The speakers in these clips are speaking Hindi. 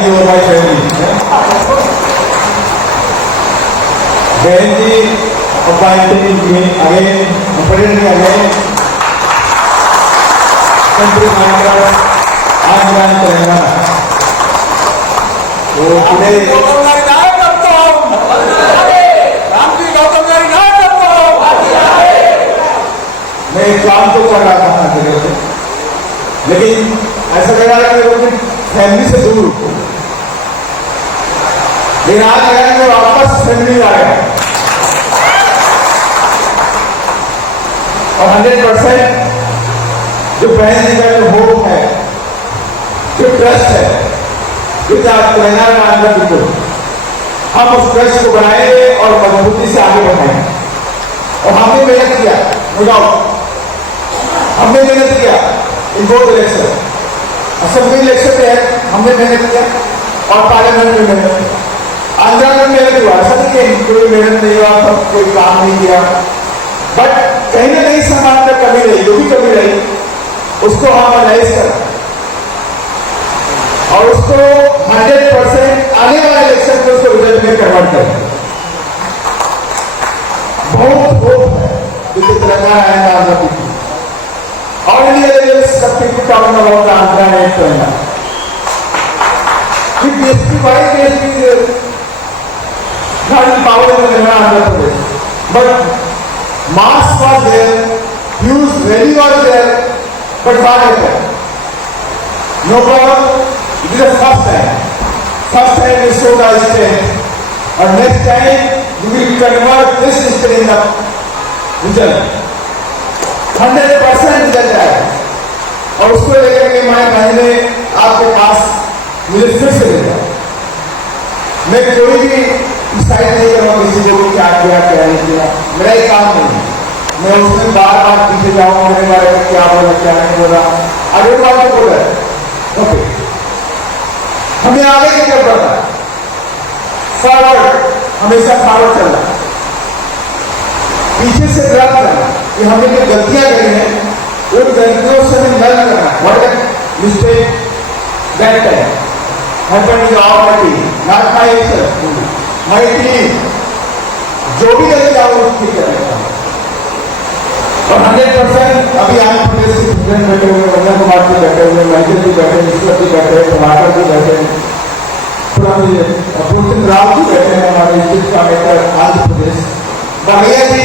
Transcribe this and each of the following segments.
जी और भाई फैमिली बहन जी appointing me again, appointing me again. Country Master, Andhra and Telangana. So today, मैं एक काम तो कर रहा था अपना जगह से, लेकिन ऐसा लग रहा है कि अपनी फैमिली से दूर हूँ। लेकिन आज लगा कि मैं वापस फैमिली आया और 100% जो बहन जी का जो होप है, जो ट्रस्ट है, जो तेलंगाना आंध्र पीपल, हम उस ट्रस्ट को बनाएंगे और मजबूती से आगे बढ़ाएंगे। और हमने मेहनत किया, नो डाउट, हमने मेहनत किया in both election, assembly election में हमने मेहनत किया और पार्लियामेंट में मेहनत किया। आंध्र में मेहनत हुआ, ऐसा नहीं कि कोई मेहनत नहीं हुआ, सब कोई काम नहीं किया, बट कहीं ना कहीं समाज में कमी रही, जो भी कमी रही उसको हम एनालाइज करें और उसको 100% आने वाले इलेक्शन को उसको रिजल्ट में कन्वर्ट करें। बहुत होप है क्योंकि तेलंगाना है Andhra people. Already there is some people talking about Andhra and Telangana. With DSP, why DSP is not in power in Telangana and Andhra Pradesh? But mass was there, huge rally was there, but what happened? No problem. It is the first time. First time we show the state, and next time we will convert this state in the result. 100% result आया और उसको लेकर के मैं महीने आपके पास मुझे फिर से मिला। मैं कोई भी डिसाइड नहीं करूँगा किसी को क्या किया क्या नहीं किया, मेरा ही काम नहीं। मैं उसमें बार बार पीछे जाऊँगा, मेरे बारे में क्या बोला क्या नहीं बोला, अगले बार को बोला ओके। हमें आगे की तरफ बढ़ना, फॉरवर्ड, हमेशा फॉरवर्ड चलना, पीछे से ग्राफ करना कि हमने जो गलतियां करी हैं उन गलतियों से हमें लर्न करना। What is mistake that time happened in our my team, not my self, my team, जो भी गलती आप उसकी करें। और 100% अभी आंध्र प्रदेश के प्रेसिडेंट बैठे हुए, वंदना कुमार जी बैठे हुए, मैजिक जी बैठे, ईश्वर जी बैठे, प्रभाकर जी बैठे, पूर्ण राव जी बैठे हैं, हमारे डिस्ट्रिक्ट कमिश्नर आंध्र प्रदेश, बढ़िया जी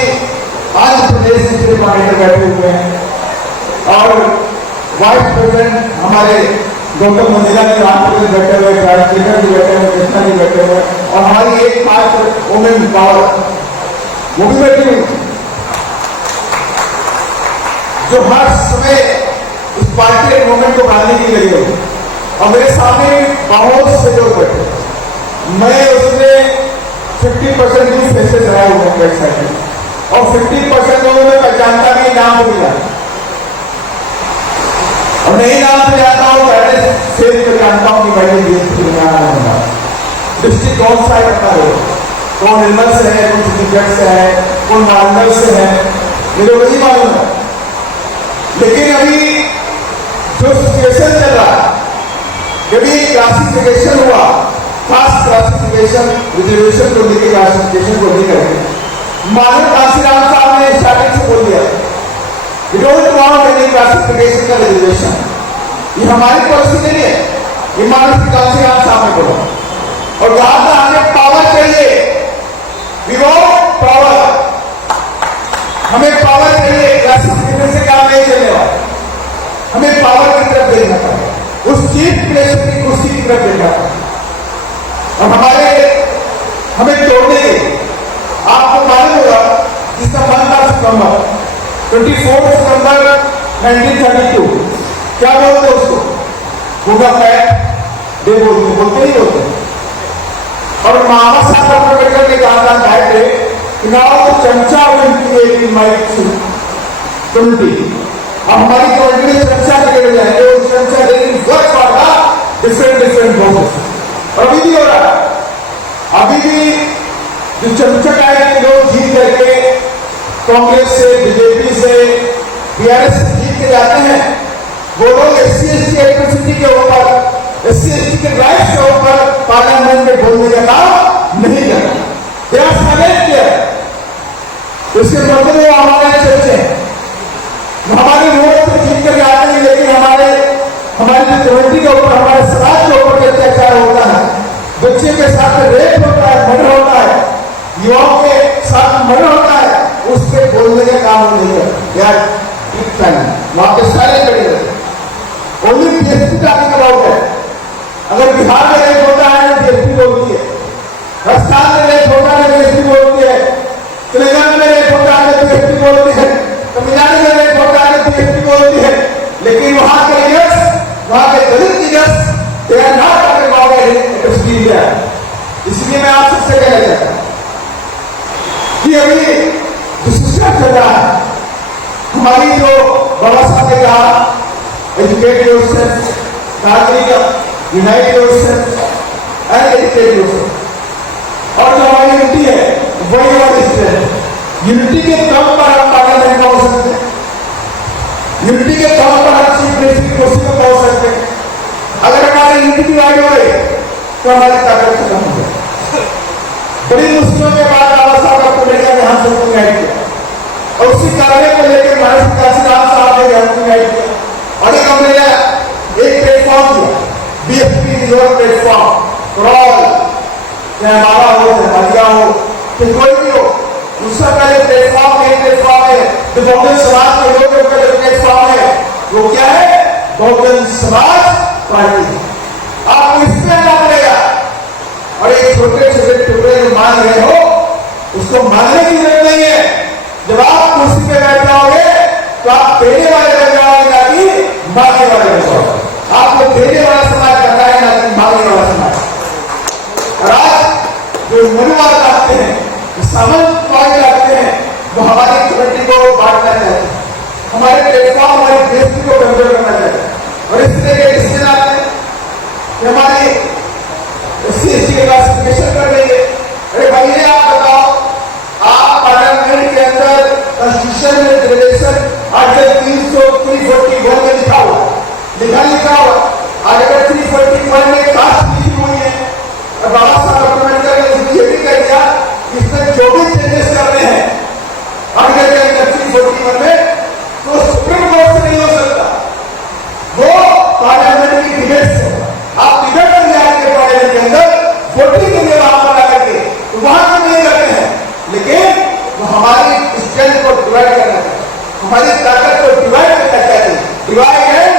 आंध्र प्रदेश से कॉर्डिनेटर बैठे हुए हैं और वाइस प्रेसिडेंट हमारे गौतम मंजिला जी आंध्र प्रदेश बैठे हुए, राजशेखर जी बैठे हुए, कृष्णा जी बैठे हुए और हमारी एक खास वुमेन पावर वो भी बैठी हुई जो हर समय इस पार्टी के मूवमेंट को बढ़ाने के लिए लगे हुए। और मेरे सामने बहुत से लोग बैठे, मैं उसमें 50% न्यू फेसेस रहा हूँ वेबसाइट में और 50% लोगों में पहचानता भी नाम मिला और नहीं नाम से जाता हूँ, पहले से जानता हूँ कि भाई डिस्ट्रिक्ट कौन सा है, पता हो कौन निर्मल से है, कौन छत्तीसगढ़ से है, कौन नालंदा से है, मुझे वही मालूम है। लेकिन अभी जो सिचुएशन चल रहा है, कभी क्लासिफिकेशन हुआ, खास क्लासिफिकेशन रिजर्वेशन को लेकर, क्लासिफिकेशन को लेकर मानव काशीराम साहब ने स्टार्टिंग से बोल दिया we don't want any classification का रिजर्वेशन। ये हमारी पॉलिसी नहीं है, ये मानव काशीराम साहब ने बोला। और कहा था हमें पावर चाहिए, वी वांट पावर, हमें पावर चाहिए, क्लासिफिकेशन से काम नहीं चलने वाला, हमें पावर की तरफ देखना था, उस चीफ मिनिस्टर की कुर्सी की तरफ देखना था और हमें तोड़ने के। आपको मालूम होगा जिसका मन था सितंबर 24 सितंबर 1932 क्या बोलते उसको, पूरा फैक्ट डे बोलते ही बोलते। और मामा साहब अम्बेडकर ने कहा था दैट डे कि नाउ द चमचा will create in my community. अब हमारी कम्युनिटी में चमचा क्रिएट हो जाएंगे, उस चमचा लेकिन work for the different process. और अभी भी हो रहा है, अभी भी जो चमचा के लोग जीत करके कांग्रेस से, बीजेपी से, बीआरएस से जीत के जाते हैं, वो लोग SC/ST एट्रोसिटी के ऊपर SC/ST के राइट्स के ऊपर पार्लियामेंट में बोलने का काम नहीं करना। इसके मतलब वो हमारे चर्चे हमारे वोट से जीत कर आते हैं, लेकिन हमारी जो कमेटी के ऊपर, हमारे समाज के ऊपर अत्याचार होता है, बच्चे के साथ रेप होता है, मर्डर होता है, युवाओं के साथ मर्डर होता है, उस पर बोलने का काम नहीं करता यार। वहां पे सारे खड़े रहते, ओनली बीएसपी टॉकिंग अबाउट है। अगर बिहार में रेप होता है तो बीएसपी बोलती है, राजस्थान में रेप होता है बीएसपी बोलती है, तेलंगाना में रेप होता है तो बीएसपी बोलती है, तमिलनाडु में रेप होता है तो बीएसपी बोलती है। लेकिन वहां के लीडर्स, वहां के Dalit leaders they are not talking about it. इसलिए मैं आप सबसे कहना चाहता हूं कि अभी जो सिस्टम चल रहा है, हमारी जो बाबा साहब ने कहा एजुकेट योरसेल्फ, नागरिक unite yourself and educate yourself, और जो हमारी यूनिटी है वही हमारी स्ट्रेंथ। यूनिटी के दम पर हम पार्लियामेंट में पहुंच सकते हैं, यूनिटी के दम पर हम चीफ मिनिस्टर की कुर्सी पर पहुंच सकते हैं। अगर हमारी यूनिटी डिवाइड हो गई तो हमारी ताकत खत्म हो जाए। बड़ी मुश्किलों के बाद बाबा साहब डॉक्टर अम्बेडकर ने हम सबको गाइड किया, और उसी कार्य को लेकर महाराज काशीराम साहब ने हमको गाइड किया, और एक हमने एक प्लेटफॉर्म दिया, BSP is your platform for all, चाहे हमारा हो, चाहे हमारिया हो, चाहे कोई भी हो। उसका पहले प्लेटफॉर्म एक प्लेटफॉर्म है जो बहुजन समाज के लोगों का जो प्लेटफॉर्म है वो क्या है? बहुजन समाज पार्टी। आपको इस पे आना पड़ेगा, और एक छोटे छोटे टुकड़े जो मान रहे हो उसको मानने की जरूरत नहीं है। जब आप कुर्सी पे बैठ जाओगे तो आप देने वाले बन जाओगे, ना कि मांगने वाले बन जाओगे। आपको देने वाला समाज करना है, ना कि मांगने वाला समाज। और आज जो मनुवाद लाते हैं, सामंतवाद लाते हैं, वो हमारी कमेटी को बांटना चाहते हैं, हमारे प्लेटफॉर्म, हमारी बेइज्जती को कमजोर करना चाहते हैं। और इस तरह के डिसीजन आते हैं कि हमारी SC/ST के क्लासिफिकेशन कर देंगे। अरे भाई आप बताओ, आप पार्लियामेंट के अंदर कॉन्स्टिट्यूशन में रिजर्वेशन आर्टिकल 341 में लिखा हुआ आर्टिकल 341 में कास्ट लिखी हुई है, और बाबा साहब डॉक्टर अम्बेडकर ने ये भी कह दिया इसमें जो भी चेंजेस करने हैं आर्टिकल के अंदर 341 में, तो सुप्रीम कोर्ट से नहीं हो सकता, वो पार्लियामेंट की डिबेट से। आप डिबेट में जाएंगे पार्लियामेंट के अंदर, वोटिंग के लिए वहां पर आकर के, तो वहां से नहीं करते हैं, लेकिन वो हमारी स्ट्रेंथ को डिवाइड करना चाहिए, हमारी ताकत को डिवाइड करना चाहिए, डिवाइड एंड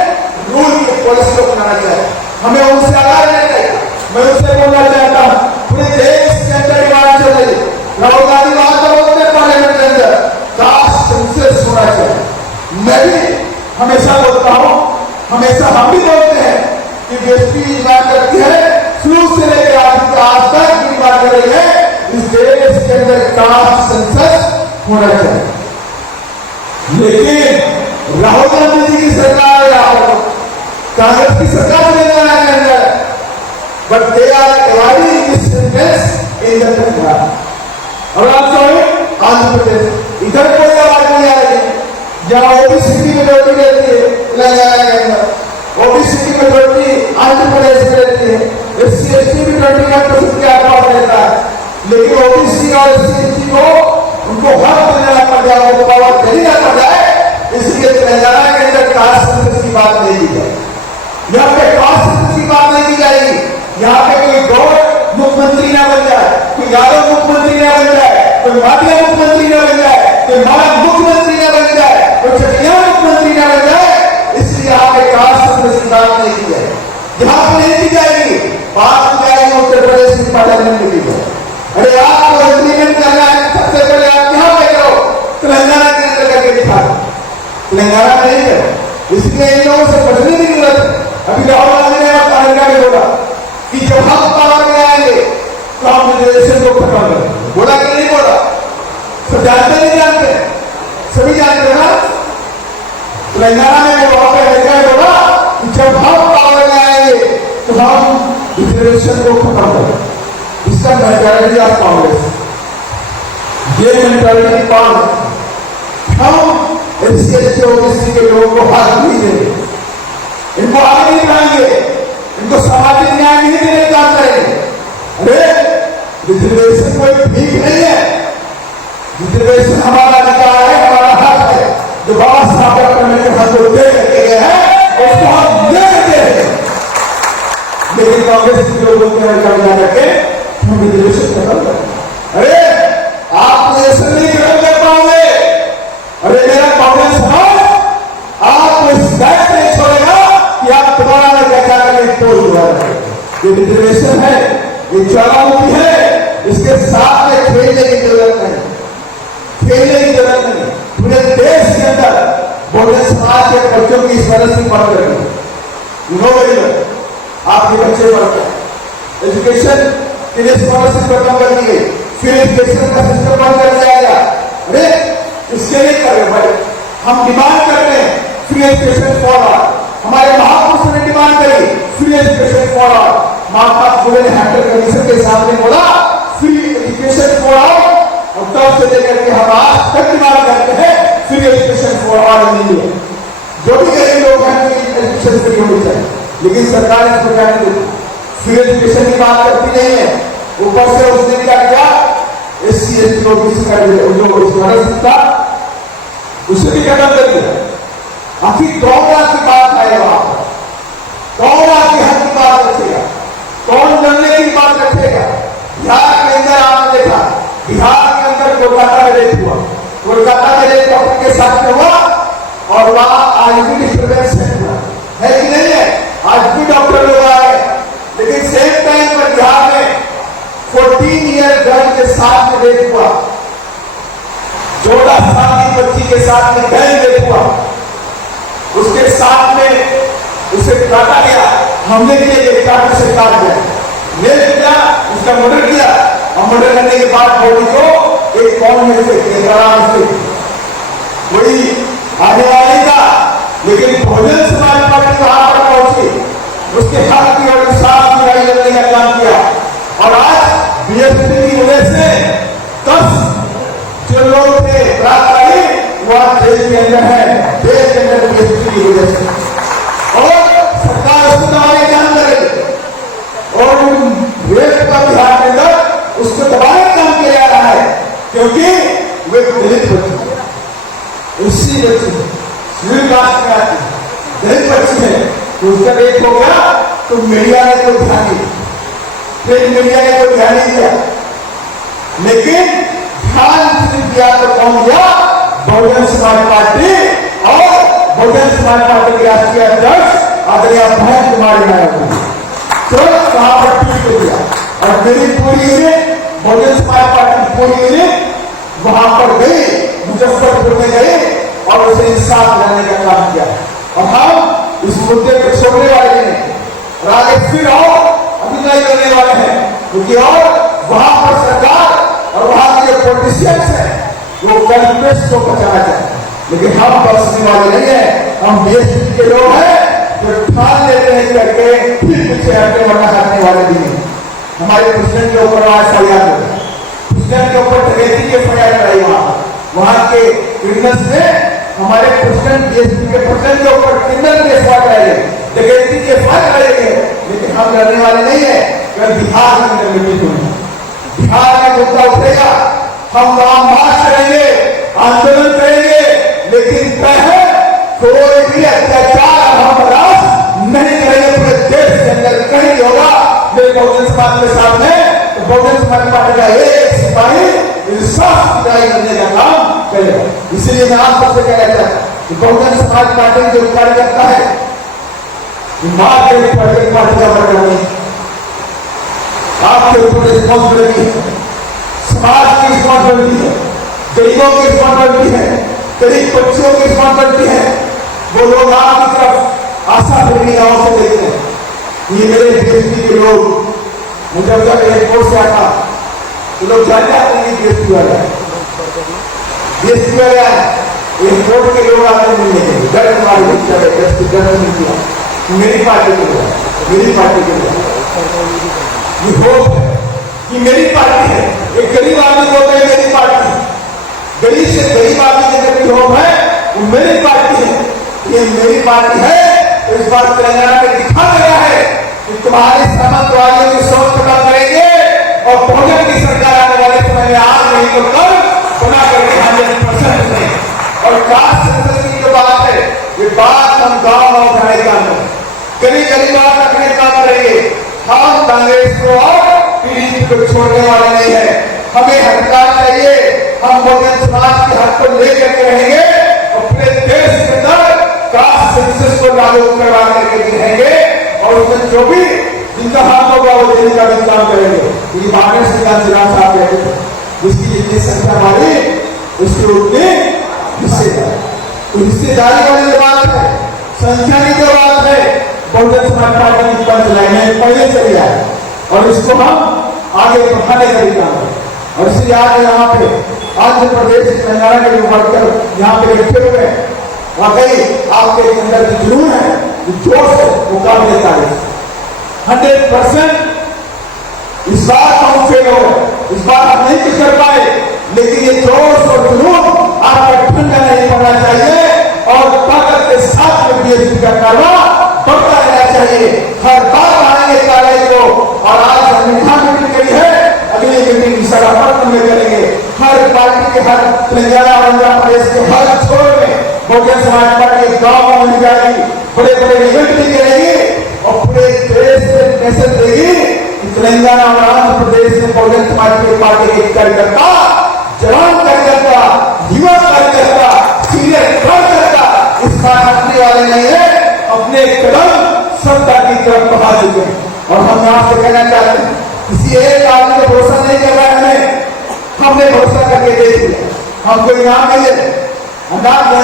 रूल की पॉलिसी को अपनाना चाहिए। हमें उनसे आगाह रहना चाहिए। मैं उससे बोलना चाहता हूं, पूरे देश के अंदर डिमांड चल रही है, राहुल गांधी बात तो बोलते हैं पार्लियामेंट के अंदर कास्ट सेंसस होना चाहिए। मैं भी हमेशा बोलता हूं, हमेशा हम भी बोलते हैं कि बीएसपी डिमांड करती है, शुरू से लेकर आज तक डिमांड कर रही है, इस देश के अंदर कास्ट सेंसस होना चाहिए। लेकिन राहुल गांधी जी की सरकार है, कांग्रेस की सरकार में अंदर, but they are avoiding this sentence in the Punjab और आप आंध्र प्रदेश, इधर कोई आवाज नहीं आ रही है। जहां ओबीसी की मेजोरिटी रहती है तेलंगाना के अंदर, ओबीसी की मेजोरिटी आंध्र प्रदेश में रहती है, SC/ST भी 21% के आसपास रहता है, लेकिन ओबीसी और SC/ST को उनको हक देना पड़ जाए, उनको पावर देना पड़ जाए, इसलिए तेलंगाना के अंदर कास्ट सेंसस की बात नहीं की जाए, यहाँ पे कास्ट सेंसस की बात नहीं की जाएगी। यहाँ पे कोई गौड़ मुख्यमंत्री ना बन जाए, कोई यादव मुख्यमंत्री ना बन जाए, कोई माटिया मुख्यमंत्री ना बन जाए, कोई माला मुख्यमंत्री ना बन जाए, कोई चटिया मुख्यमंत्री ना बन जाए, इसलिए यहाँ पे कास्ट सेंसस की बात नहीं की जाए। यहाँ पे नहीं की जाएगी, बात की जाएगी उत्तर प्रदेश की पार्लियामेंट में की जाए। अरे आपको एग्रीमेंट करना है, सबसे पहले आप यहाँ पे करो, तेलंगाना के अंदर करके दिखा दो, तेलंगाना में नहीं करो। इसलिए इन लोगों से बचने की जरूरत है। अभी राहुल गांधी ने तेलंगाना में बोला कि जब हम पावर में आएंगे तो हम रिजर्वेशन को खत्म करेंगे, बोला कि नहीं बोला? सब जानते नहीं जानते? सभी जानते ना। तेलंगाना में वहां पे बोला कि जब हम पावर में आएंगे तो हम रिजर्वेशन को खत्म करेंगे। इसका मेंटालिटी ऑफ कांग्रेस, ये मेंटालिटी कांग्रेस, हम SC/ST OBC के लोगों को हाथ नहीं देंगे, इनको आगे नहीं बढ़ाएंगे, इनको सामाजिक न्याय नहीं देने का करेंगे। अरे रिजर्वेशन कोई ठीक नहीं है, रिजर्वेशन हमारा अधिकार है, हमारा हक है, जो बाबा साहब डॉक्टर अम्बेडकर को दे गए हैं उसको हम ले देते हैं। लेकिन कांग्रेस के लोग बोलते हैं करके हम रिजर्वेशन खत्म करें। अरे आप रिजर्वेशन नहीं खत्म कर पाओगे। अरे मेरा कांग्रेस आपको इस बैठ नहीं छोड़ेगा कि आप दोबारा में क्या करेंगे, पोल दोबारा। ये रिजर्वेशन है, ये ज्वालामुखी है, इसके साथ में खेलने की जरूरत नहीं, खेलने की जरूरत नहीं। पूरे देश के अंदर बहुजन समाज के बच्चों की स्कॉलरशिप बढ़ रही है, आपके बच्चे पढ़ते हैं, एजुकेशन के लिए स्कॉलरशिप खत्म कर दी गई, फिर एजुकेशन का सिस्टम बंद कर दिया गया। अरे इसके लिए कर रहे भाई, हम डिमांड करते हैं फ्री एजुकेशन फॉर ऑल। हमारे महापुरुषों ने डिमांड करी free education for all. Mahatma Phule ने हैम्पटन कमीशन के सामने बोला फ्री एजुकेशन फॉर ऑल, और तब से लेकर के हम आज तक डिमांड करते हैं free education for all in India. जो भी गरीब लोग हैं एजुकेशन फ्री होनी चाहिए, लेकिन सरकार इसको क्या नहीं देती, फ्री एजुकेशन की बात करती नहीं है। ऊपर से उसने क्या किया, SC ST OBC का जो स्कॉलरशिप था उसे भी खत्म कर दिया। आखिर कौन की बात है वहां पर, कौन आपके हक की बात रखेगा, कौन लड़ने की बात रखेगा। बिहार के अंदर आपने देखा, बिहार के अंदर कोलकाता में रेप हुआ, कोलकाता में रेप डॉक्टर के साथ में हुआ और वहां आज भी डिस्टर्बेंस हुआ है कि नहीं है, आज भी डॉक्टर लोग आए। लेकिन सेम टाइम पर बिहार में 14 ईयर गर्ल के साथ में रेप हुआ, 14 साल की बच्ची के साथ में गैंग रेप हुआ, उसके साथ में उसे काटा गया, हमले किए गए, काटे से काट गया, रेप किया, उसका मर्डर किया, और मर्डर करने के बाद बॉडी को एक कौन में से वही आने वाला ही था। लेकिन बहुजन समाज पार्टी वहां पर पहुंची, उसके हक की और इंसाफ की लड़ाई लड़ने का काम किया, और आज BSP की वजह से 10 जो लोग थे बलात्कारी वह जेल के अंदर है, जेल के अंदर BSP की वजह से, और सरकार उसको दबाने का काम करेगी और रेप का बिहार के अंदर उसको दबाने का काम किया जा रहा है, क्योंकि वे दलित बच्चे उसी बच्चे मिडिल क्लास में आती है, दलित बच्चे है, उसका रेप हो गया तो मीडिया ने कोई ध्यान नहीं, फिर मीडिया ने कोई ध्यान नहीं दिया। लेकिन ध्यान सिर्फ दिया तो कौन दिया, बहुजन समाज पार्टी और बहुजन समाज पार्टी के राष्ट्रीय अध्यक्ष आदरणीय महेंद्र कुमार नायक तो वहां पर ट्वीट कर दिया, और मेरी पूरी यूनिट बहुजन समाज पार्टी पूरी यूनिट वहां पर गई, मुजफ्फरपुर में गई और उसे इंसाफ लाने का काम किया। और हम इस मुद्दे को छोड़ने वाले नहीं, और आगे फिर और अभिनय करने वाले हैं, क्योंकि और वहां पर सरकार और वहां के पॉलिटिशियंस हैं वो कल्प्रेट्स को बचाना चाहते हैं, लेकिन हम बचने वाले नहीं है। हम BSP के लोग हैं जो ठान लेते हैं करके फिर पीछे हटने वाला हटने वाले भी नहीं। हमारे प्रेसिडेंट के ऊपर आज फरियाद हो गया, प्रेसिडेंट के ऊपर डकैती के फरियाद कराई, वहां के क्रिमिनल्स ने हमारे प्रेसिडेंट BSP के प्रेसिडेंट के ऊपर क्रिमिनल केस कराए, डकैती के फाइल कराए गए। लेकिन हम लड़ने वाले नहीं है, कल बिहार के अंदर मीटिंग होगी, बिहार में मुद्दा उठेगा, हम वहां मार्च करेंगे, आंदोलन करेंगे, लेकिन कहे कोई भी अत्याचार हम बर्दाश्त नहीं करेंगे। पूरे देश के अंदर कहीं होगा मेरे बहुजन समाज के सामने, तो बहुजन समाज पार्टी का एक सिपाही इंसाफ की लड़ाई करने का काम करेगा। इसीलिए मैं आप सबसे कहना चाहता हूं कि बहुजन समाज पार्टी जो कार्यकर्ता है, मार के पॉलिटिकल पार्टी का वर्ग नहीं, आपके ऊपर रिस्पॉन्सिबिलिटी है, समाज की रिस्पॉन्सिबिलिटी है, गरीबों की रिस्पॉन्सिबिलिटी है, गरीब बच्चों की रिस्पॉन्सिबिलिटी है। वो लोग आपकी तरफ आशा भरी गांव से देखते हैं, ये मेरे BSP के लोग, मुझे जब एयरपोर्ट से आता तो लोग जान जाते हैं BSP वाला है, BSP वाला है, एयरपोर्ट के लोग आते मिलने के लिए डर हमारे नहीं किया, मेरी पार्टी के लोग, मेरी पार्टी के लोग, ये होप है कि मेरी पार्टी है। एक गरीब आदमी बोलते हैं मेरी पार्टी, गरीब से गरीब आदमी के अंदर होप है, वो मेरी पार्टी है। ये मेरी पार्टी है, तो इस बार तेलंगाना में दिखा गया है कि तुम्हारी सामंतवादियों की सोच खत्म करेंगे और बहुजन की सरकार आने वाले समय में आज नहीं तो कल बना करके 100% देंगे। और कास्ट सेंसस की जो बात है, ये बात हम गाँव उठाने का गली गली बात रखने का करेंगे। हम कांग्रेस को और पीड़ित को छोड़ने वाले नहीं है। हमें हकदार चाहिए, हम बहुजन समाज के हक को लेकर के रहेंगे और पूरे देश के अंदर कास्ट सेंसस को लागू करवाने के लिए रहेंगे और उसमें जो भी जिनका हाथ होगा वो देने का भी काम करेंगे। ये महाराष्ट्र जिला साहब कहते थे, जिसकी जितनी संख्या बढ़ी उसकी उतनी हिस्सेदारी। तो हिस्सेदारी वाली जो बात है, संख्या की जो बात है, बहुजन समाज पार्टी की पंच लाइन में पहले चली आए और इसको हम आगे बढ़ाने का भी काम करें। और इसलिए आज यहाँ पे आंध्र प्रदेश तेलंगाना के जो वर्कर यहाँ पे इकट्ठे हुए हैं, वाकई आपके अंदर जो जुनून है, जो जोश है, वो काबिल तारीफ। 100% इस बार हम फेल हो गए, इस बार हम नहीं कुछ कर पाए, लेकिन ये जोश और जुनून आपका ठंडा नहीं पड़ना चाहिए और ताकत के साथ में बीएसपी का कारवा बढ़ता रहना चाहिए। हर बार आएंगे कार्य को और आज संविधान मीटिंग करी है, अगली मीटिंग विशाखापट्टनम में करेंगे। हर पार्टी के हर तेलंगाना आंध्र प्रदेश के हर छोर में बहुजन समाज पार्टी गाँव में मिल जाएगी, बड़े बड़े इवेंट भी करेगी और पूरे देश से मैसेज देगी कि तेलंगाना और आंध्र प्रदेश में बहुजन समाज पार्टी के कार्यकर्ता, जवान कार्यकर्ता, युवा कार्यकर्ता, सीनियर कार्यकर्ता इस बार हटने वाले नहीं है, अपने कदम सत्ता की तरफ बढ़ा चुके हैं। और हम आपसे कहना चाहते हैं, किसी एक आदमी को भरोसा नहीं कर रहा है, हमें हमने भरोसा करके देख लिया, हम कोई नाम नहीं है, नाम नहीं,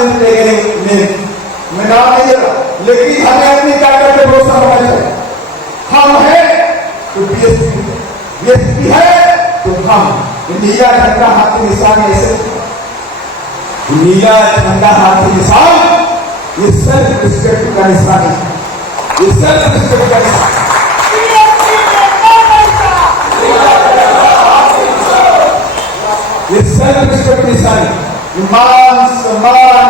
मैं नाम नहीं रहा, लेकिन हमें अपनी ताकत पे भरोसा होना चाहिए। हम है तो बीएसपी है तो हम। नीला झंडा हाथ के निशान ऐसे, नीला झंडा हाथ के निशान ये सेल्फ रिस्पेक्ट का निशान है, ये सेल्फ रिस्पेक्ट का निशान, ये सेल्फ रिस्पेक्ट निशान, मान सम्मान,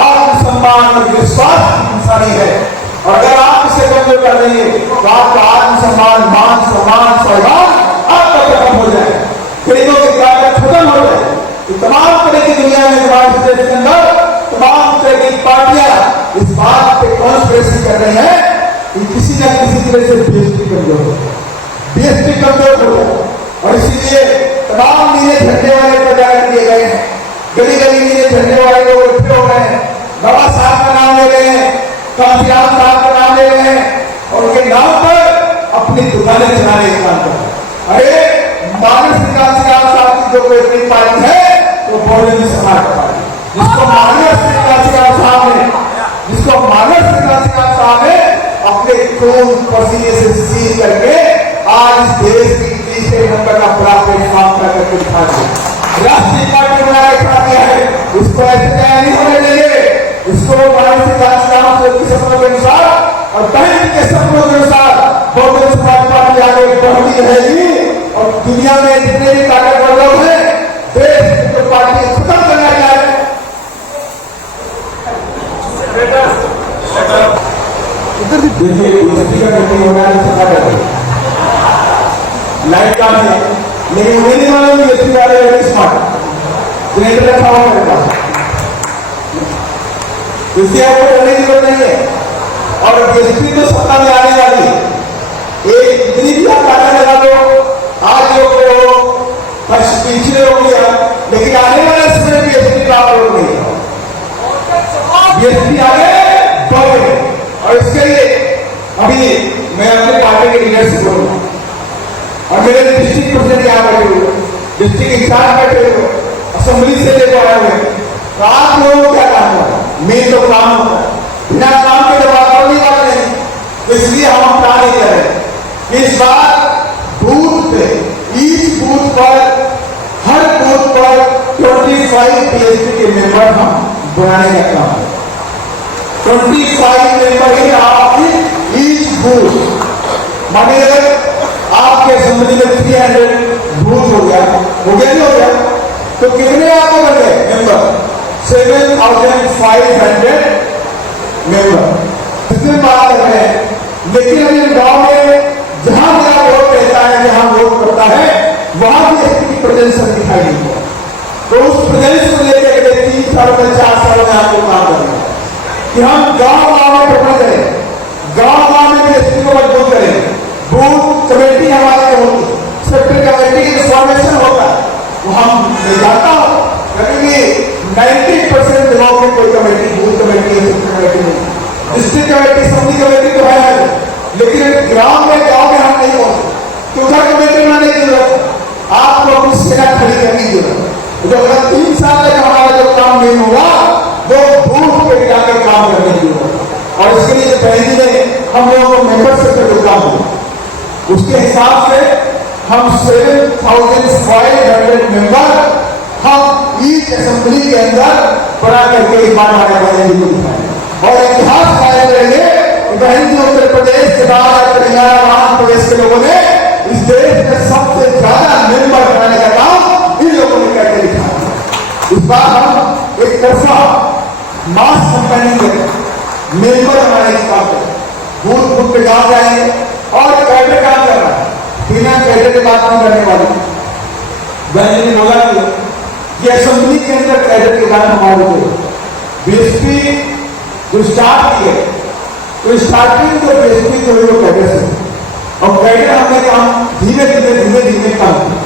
आत्मसम्मान और विश्वास की निशानी है। और अगर आप इसे कमजोर कर देंगे तो आपका आत्मसम्मान, मान सम्मान, स्वाभिमान आपका खत्म हो जाए, गरीबों की ताकत खत्म हो जाए। तो तमाम तरह की दुनिया में भारत देश के अंदर तमाम तरह की पार्टियां इस बात पे कॉन्स्पिरेसी कर रही है कि किसी न किसी तरह से बीएसपी कमजोर हो, बीएसपी कमजोर हो जाए। और इसीलिए तमाम नीले झंडे वाले प्रचार किए गए हैं, गली गली नीले झंडे वाले लोग इकट्ठे हो गए हैं, नवाज साहब का नाम ले रहे हैं, कांसीराम साहब का नाम ले रहे हैं और उनके नाम पर अपनी दुकानें चलाने का काम कर रहे हैं। अरे मानस कांसीराम साहब की जो कोई पार्टी है तो बहुजन समाज पार्टी, जिसको मानस कांसीराम साहब ने अपने खून पसीने से सींच करके आज इस देश की तीसरे नंबर का बड़ा प्लेटफॉर्म करके दिखा दिया, राष्ट्रीय पार्टी बना के खा दिया है। उसको ऐसे तैयार नहीं होने देंगे, इसको सपनों के अनुसार और बहन के सपनों के अनुसार बहुजन समाज पार्टी आगे बढ़ती रहेगी और दुनिया में जितने भी ताकतवर लोग हैं, देश की पार्टी खत्म करना चाह रहे हैं। देखिए लाइट का नहीं है, लेकिन मेरे मालूम नहीं एसपी वाले वेरी स्मार्ट जनरेटर रखा हुआ मेरे पास, इससे आपको डरने की जरूरत नहीं है। और बीएसपी तो सत्ता में आने वाली है, एक इतनी भी आप ताकत लगा दो, आज लोग पिछले हो गया, लेकिन आने वाले समय बीएसपी का आप लोग नहीं है, बीएसपी आगे बढ़े। और इसके लिए अभी मैं अपने पार्टी के लीडर से बोलूंगा और मेरे डिस्ट्रिक्ट प्रेसिडेंट यहाँ बैठे हुए, डिस्ट्रिक्ट इंचार्ज बैठे हुए, असेंबली से लेकर आए हुए, तो आप लोगों को क्या काम होगा? मेन तो काम होता है, बिना काम के तो बात होने वाला नहीं। तो इसलिए हम प्लान नहीं कर रहे, इस बार बूथ पे, ईच बूथ पर, हर बूथ पर 25 बीएसपी के मेंबर हम बनाने का काम है। 25 मेंबर ही आपकी ईच बूथ, मानिए अगर आपके असेंबली में 300 बूथ हो गया नहीं हो गया, तो कितने आपको बन गए मेंबर? 7500 मेंबर। इसमें बात कर रहे हैं लेकिन अभी गांव में जहां मेरा वोट रहता है, जहां वोट पड़ता है, वहां भी इसकी प्रेजेंस दिखाई नहीं हुआ। तो उस प्रेजेंस को लेकर अगले 3 साल में 4 साल में आपको काम करना है कि हम गांव में प्रकरण करें, गांव में भी एसपी को मजबूत करें। बूथ कमेटी हमारे होती, सेक्टर कमेटी की फॉर्मेशन होता है, वो हम ले जाता हूं। कभी 90% लोगों में कोई committee, booth committee, sector committee नहीं, डिस्ट्रिक्ट कमेटी, समिति कमेटी तो है, लेकिन गांव में हम नहीं पहुंचे तो उधर कमेटी बनाने की जरूरत है। आपको अपनी सेना खड़ी करने की जरूरत है। जो अगर 3 साल तक हमारा जो काम नहीं होगा, वो बूथ पे जाकर काम करने की जरूरत है। और इसके लिए पहले दिन हम लोगों को मेंबरशिप का जो काम हुआ, उसके हिसाब से हम 7,500 मेंबर हम ईच असेंबली के अंदर बना करके इस बार हमारे बने को दिखाए और इतिहास कायम करेंगे। उत्तर प्रदेश के बाद तेलंगाना, आंध्र प्रदेश के लोगों ने इस देश में सबसे ज्यादा मेंबर बनाने का काम इन लोगों ने करके दिखाया। इस बार हम एक तरफा मास कंपेनिंग करें, मेंबर बनाने की काम करें, बूथ बूथ पे गांव जाएंगे और कैडर काम कर रहा है, बिना कैडर के बात नहीं करने वाली। बहन ने बोला कि ये असेंबली के अंदर कैडर के बाद हमारे बीएसपी जो स्टार्ट किए, तो स्टार्टिंग तो बीएसपी को ही वो कैडर से, और कैडर हमने काम धीरे धीरे काम किया।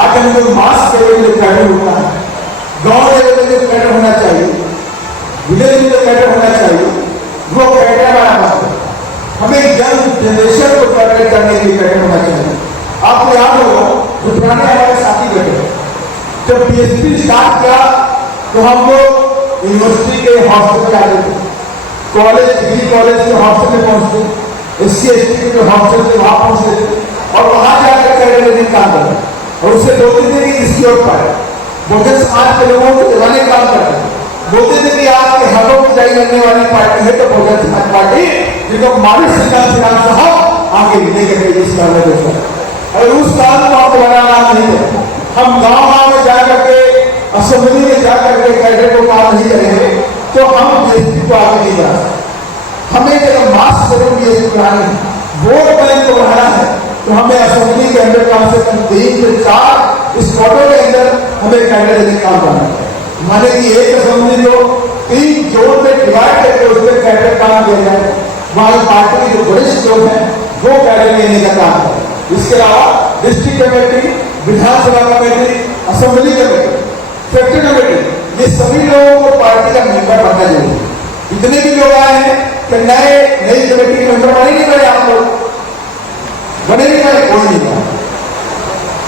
आज हम जो मास लेवल में जो कैडर होता है, गांव लेवल में जो कैडर होना चाहिए, विलेज में जो कैडर होना चाहिए, वो कैडर हमारा बात है। हमें यंग जनरेशन को टारगेट करने के लिए कैडर होना चाहिए। आपको याद होगा जो पुराने हमारे साथी बैठे, जब बीएसपी स्टार्ट किया तो हम लोग यूनिवर्सिटी के हॉस्टल में आते थे, कॉलेज, डिग्री कॉलेज के हॉस्टल में पहुंचते, SC ST के हॉस्टल से वहां पहुंचते थे और वहां जाकर कैडर लेने काम करते, और उससे बोलते थे कि इसकी ओर पाए बहुजन समाज के लोगों को दिलाने काम करते, बोलते थे कि आपके हाथों की जारी करने वाली पार्टी है तो बहुजन समाज पार्टी, जिनको मानस सिंह साहब आगे लेकर के इस काम में देखा। और उस काम को आपको बनाना नहीं है, हम गांव में जाकर के असेंबली में जाकर के कैडर को काम नहीं करेंगे तो हम बीएसपी को आगे नहीं जा सकते। हमें जब मास लेवल बीएसपी बढ़ानी है, वोट बैंक को बढ़ाना है, तो हमें असेंबली के अंदर कम से कम 3 से 4 स्पॉटों के अंदर हमें कैडर लेने काम करना है। माने कि एक असेंबली को 3 जोन में डिवाइड करके उसमें कैडर काम किया जाए, वहां पार्टी के जो वरिष्ठ लोग हैं वो कैडर लेने का काम है। इसके अलावा district committee, Vidhan Sabha committee, assembly committee, sector committee, ये सभी लोगों को पार्टी का मेंबर बनना जरूरी है। इतने भी लोग आए हैं कि नई कमेटी के मेंबर बने नहीं बने, आप लोग बने नहीं बने, कोई नहीं बना।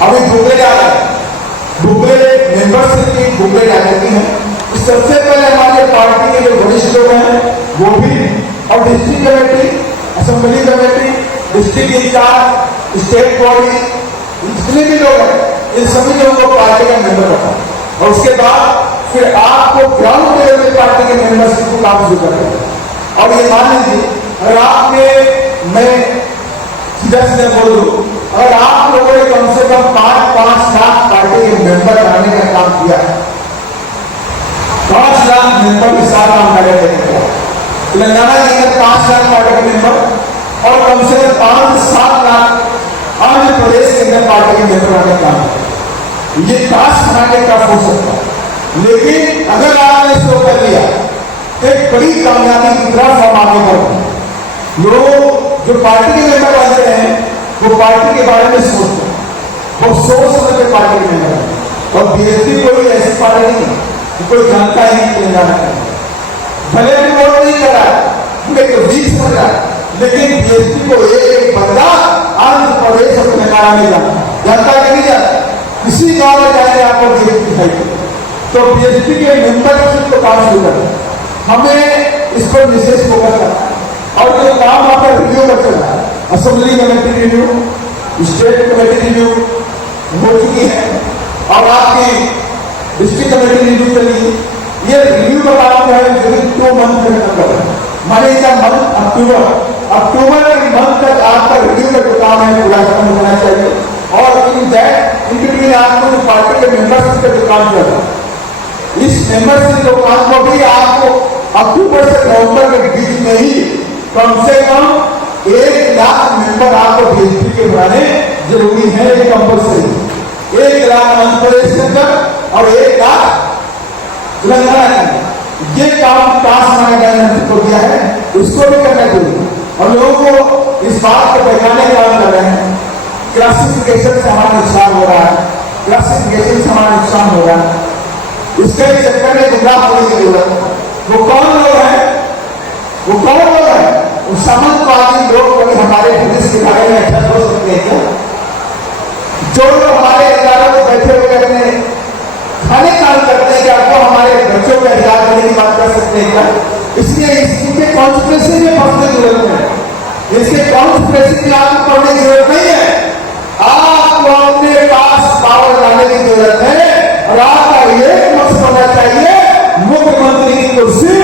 अभी बुकलेट आ रहा है, बुकलेट मेंबरशिप की बुकलेट आ जाती है। सबसे पहले हमारे पार्टी के जो वरिष्ठ लोग हैं वो भी, और district committee, assembly committee, district incharge, state body, जितने भी लोग हैं इन सभी लोगों को पार्टी का मेंबर रखा, और उसके बाद फिर आपको ग्राउंड लेवल में पार्टी के मेंबरशिप को काम शुरू करना। और ये मान लीजिए अगर आपने, मैं सीधा बोल दूं, अगर आप लोगों ने कम से कम 5 लाख पार्टी के मेंबर बनाने का काम किया है, 5 लाख मेंबर के साथ काम करेंगे तेलंगाना के अंदर 5 लाख पार्टी के मेंबर, और कम से कम 5 से 7 लाख आंध्र प्रदेश के अंदर पार्टी के मेंबर बनाने का काम है। ये टास्क बनाने का हो सकता है, लेकिन अगर आपने इसको कर लिया एक बड़ी कामयाबी की तरफ हम आगे बढ़ते। लोग जो पार्टी के मेंबर बनते हैं वो पार्टी के बारे में सोचते हैं, वो सोच समझ के पार्टी के मेंबर है। और बीएसपी कोई ऐसी पार्टी नहीं है, कोई जानता ही नहीं तेलंगाना का, भले भी वोट नहीं कर रहा है, तो वीक समझ रहा है, लेकिन बीएसपी को एक बंदा आंध्र प्रदेश और तेलंगाना में जानता कि नहीं जानता, किसी गांव में जाए आपको बीएसपी दिखाई। तो बीएसपी के मेंबरशिप को काम शुरू करना, हमें इस पर विशेष फोकस करना है। और जो काम आपका रिव्यू कर चल रहा है, assembly committee review, state committee review हो चुकी है, और आपकी डिस्ट्रिक्ट कमेटी रिव्यू चली। ये रिव्यू का काम जो है 2 मंथ में खत्म कर रहा है, माने का मंथ अक्टूबर के मंथ तक आपका रिव्यू का जो काम है पूरा खत्म होना चाहिए। और इन बिटवीन आपको जो पार्टी के मेंबरशिप का जो काम कर रहा है, इस मेंबरशिप के काम को भी आपको अक्टूबर से नवंबर के बीच में ही कम से कम 1 लाख मेंबर आपको बीएसपी के बनाने जरूरी है, ये कंपल्सरी। 1 लाख आंध्र प्रदेश के अंदर और 1 लाख तेलंगाना के अंदर। ये काम टास्क मैनेजमेंट ने को दिया है, उसको भी करना चाहिए। और लोगों को इस बात को पहचाने का काम कर रहे हैं, क्लासिफिकेशन से हमारा नुकसान हो रहा है, क्लासिफिकेशन से हमारा नुकसान हो रहा है, उसके चक्कर में गुमराह होने की जरूरत है। वो कौन लोग हैं? वो कौन लोग हैं? वो सामंतवादी लोग कभी हमारे पुलिस के बारे में अच्छा सोच सकते हैं क्या? जो लोग हमारे अधिकारों को बैठे हुए अपने खाने काम करते हैं क्या, वो हमारे बच्चों के अधिकार करने की बात कर सकते हैं क्या? इसलिए इसके कॉन्स्पिरेसी में पढ़ने की जरूरत है, इसके कॉन्स्पिरेसी की आपको पढ़ने की जरूरत नहीं है। आपको अपने पास पावर लाने की जरूरत है और आपका ये मकसद होना चाहिए मुख्यमंत्री की कुर्सी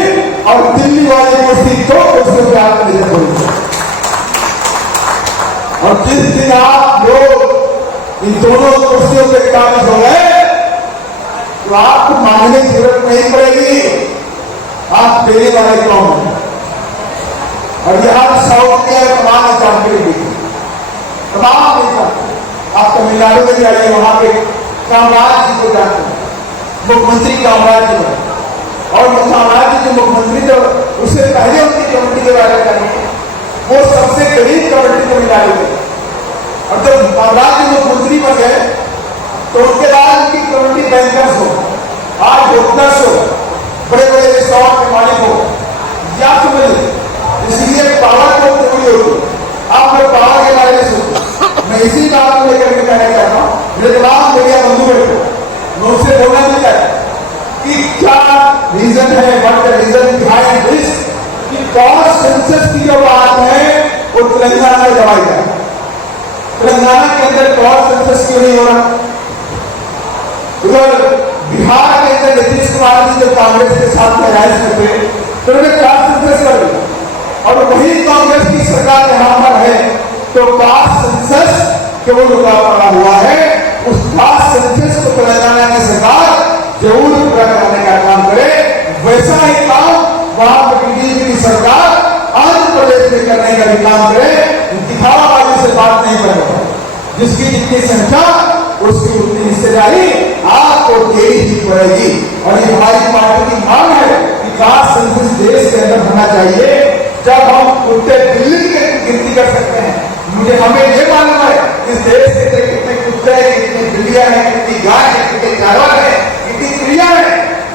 और दिल्ली वाली कुर्सी, 2 कुर्सियों पे आपको लेकर बोलेंगे। और जिस दिन आप लोग इन दोनों कुर्सियों पे काबिज हो गए तो आपको मांगने की जरूरत नहीं पड़ेगी, आप देने वाले कौन हैं? और यहां साउथ के तमाम जानकारी दी, तमाम नेता आप तमिलनाडु में जाइए, वहां पे कामराज जी को जानते हैं, मुख्यमंत्री कामराज जी, और कामराज जी जो मुख्यमंत्री थे उससे पहले उनकी कमेटी के बारे में जानिए, वो सबसे गरीब कमेटी तमिलनाडु में। और जब कामराज जी मुख्यमंत्री बन गए तो उसके बाद उनकी कमेटी बैंकर्स हो, आज डॉक्टर्स हो, बड़े बड़े रिसोर्ट के मालिक हो, या तो मिले। इसलिए पावर को जरूरी होगी। आप लोग पावर के बारे में सोचो। मैं इसी बात को लेकर के कहना चाहता हूँ, मेरे तमाम मीडिया बंधु बैठे, मैं उससे बोलना नहीं चाहता कि क्या रीजन है, what the reason behind this, कि कॉस्ट सेंसस की जो बात है वो तेलंगाना में दबाई जाए। तेलंगाना के अंदर कॉस्ट सेंसस क्यों नहीं हो रहा? उधर बिहार के अंदर नीतीश कुमार जी जो कांग्रेस के साथ में राइज करते तो उन्होंने कास्ट सेंसस कर दिया, और वही कांग्रेस की सरकार यहां पर है तो कास्ट सेंसस केवल रुका पड़ा हुआ है। उस कास्ट सेंसस को तेलंगाना की सरकार जरूर पूरा करने का काम करे। वैसा ही काम वहां पर बीजेपी की सरकार आंध्र प्रदेश में करने का भी काम करे। दिखावाबाजी से बात नहीं करेगा, जिसकी जितनी संख्या उसकी उतनी हिस्सेदारी आपको देनी ही पड़ेगी। और ये हमारी पार्टी की मांग है कि कास्ट सेंसस देश के अंदर होना चाहिए। जब हम उत्तर दिल्ली की गिनती कर सकते हैं, मुझे हमें ये मालूम है इस देश के अंदर कितने कुत्ते हैं, कितनी बिल्लियां हैं, कितनी गाय है, कितने जानवर है, कितनी चिड़िया है,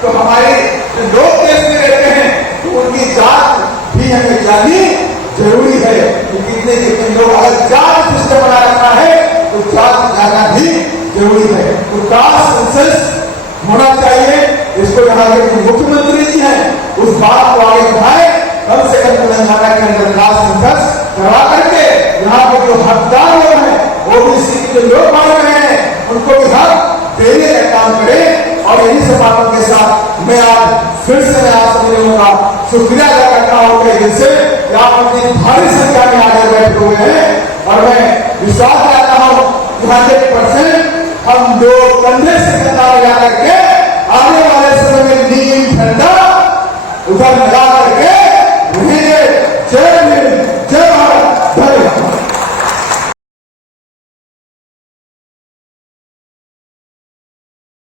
तो हमारे जो लोग देश में रहते हैं तो उनकी जात भी हमें जाननी जरूरी है कि कितने कितने लोग। अगर जात सिस्टम बना रखा है तो जात जानना भी जरूरी है। तो कास्ट सेंसस होना चाहिए। इसको यहाँ के मुख्यमंत्री जी हैं उस बात को आगे बढ़ाए, कम से कम तेलंगाना के अंदर कास्ट सेंसस करवा करके यहाँ के जो हकदार लोग हैं, ओबीसी के लोग मांग रहे हैं, उनको भी हक देने का काम करें। और यही सब बातों के साथ मैं आज फिर से मैं आप सभी लोगों का शुक्रिया अदा करता हूँ कि दिल से आप अपनी भारी संख्या में आगे बैठे हुए हैं। और मैं विश्वास करता हूँ कि 100% हम जो कंधे से कंधा लगा करके आने वाले समय में